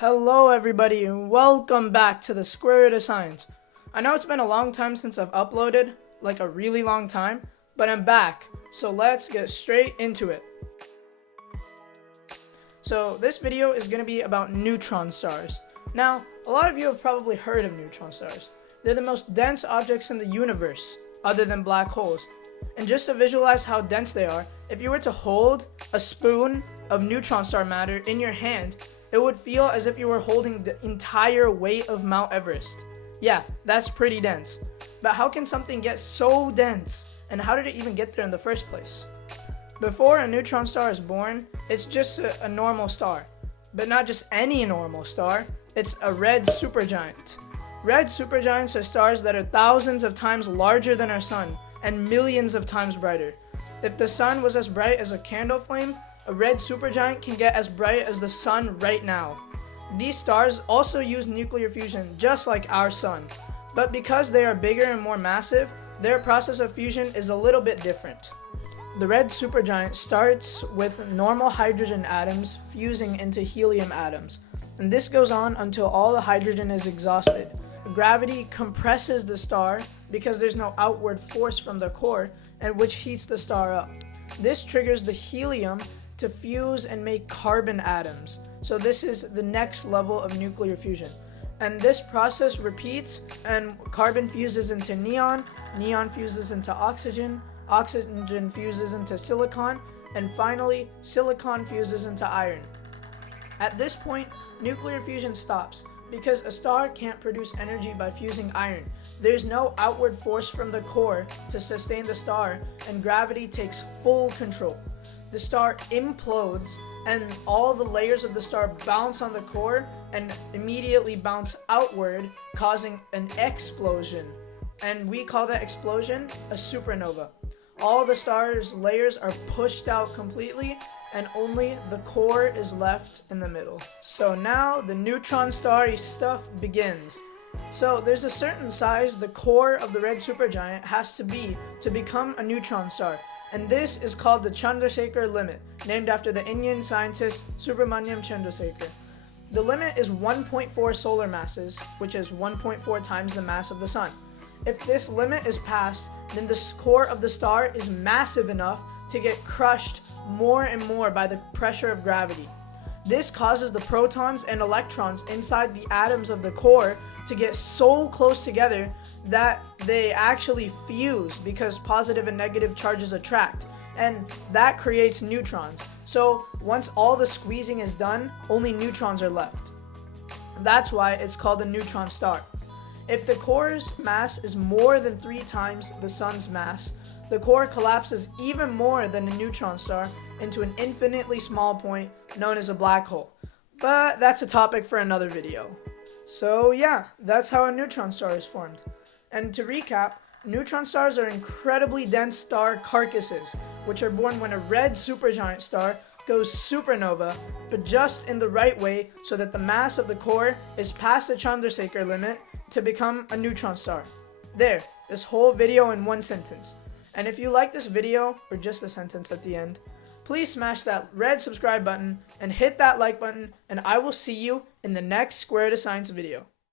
Hello everybody and welcome back to the Square Root of Science. I know it's been a long time since I've uploaded, like a really long time, but I'm back, so let's get straight into it. So this video is going to be about neutron stars. Now, a lot of you have probably heard of neutron stars. They're the most dense objects in the universe, other than black holes. And just to visualize how dense they are, if you were to hold a spoon of neutron star matter in your hand, it would feel as if you were holding the entire weight of Mount Everest. Yeah, that's pretty dense. But how can something get so dense? And how did it even get there in the first place? Before a neutron star is born, it's just a normal star. But not just any normal star, it's a red supergiant. Red supergiants are stars that are thousands of times larger than our sun and millions of times brighter. If the sun was as bright as a candle flame, a red supergiant can get as bright as the sun right now. These stars also use nuclear fusion just like our sun, but because they are bigger and more massive, their process of fusion is a little bit different. The red supergiant starts with normal hydrogen atoms fusing into helium atoms, and this goes on until all the hydrogen is exhausted. Gravity compresses the star because there's no outward force from the core, and which heats the star up. This triggers the helium to fuse and make carbon atoms. So this is the next level of nuclear fusion. And this process repeats, and carbon fuses into neon, neon fuses into oxygen, oxygen fuses into silicon, and finally silicon fuses into iron. At this point, nuclear fusion stops because a star can't produce energy by fusing iron. There's no outward force from the core to sustain the star, and gravity takes full control. The star implodes, and all the layers of the star bounce on the core and immediately bounce outward, causing an explosion. And we call that explosion a supernova. All the star's layers are pushed out completely, and only the core is left in the middle. So now the neutron starry stuff begins. So there's a certain size the core of the red supergiant has to be to become a neutron star. And this is called the Chandrasekhar limit, named after the Indian scientist Subramaniam Chandrasekhar. The limit is 1.4 solar masses, which is 1.4 times the mass of the sun. If this limit is passed, then the core of the star is massive enough to get crushed more and more by the pressure of gravity. This causes the protons and electrons inside the atoms of the core to get so close together that they actually fuse because positive and negative charges attract, and that creates neutrons. So once all the squeezing is done, only neutrons are left. That's why it's called a neutron star. If the core's mass is more than 3 times the sun's mass, the core collapses even more than a neutron star into an infinitely small point known as a black hole. But that's a topic for another video. So yeah, that's how a neutron star is formed. And to recap, neutron stars are incredibly dense star carcasses, which are born when a red supergiant star goes supernova, but just in the right way so that the mass of the core is past the Chandrasekhar limit to become a neutron star. There, this whole video in one sentence. And if you like this video, or just the sentence at the end, please smash that red subscribe button and hit that like button, and I will see you in the next Square Root of Science video.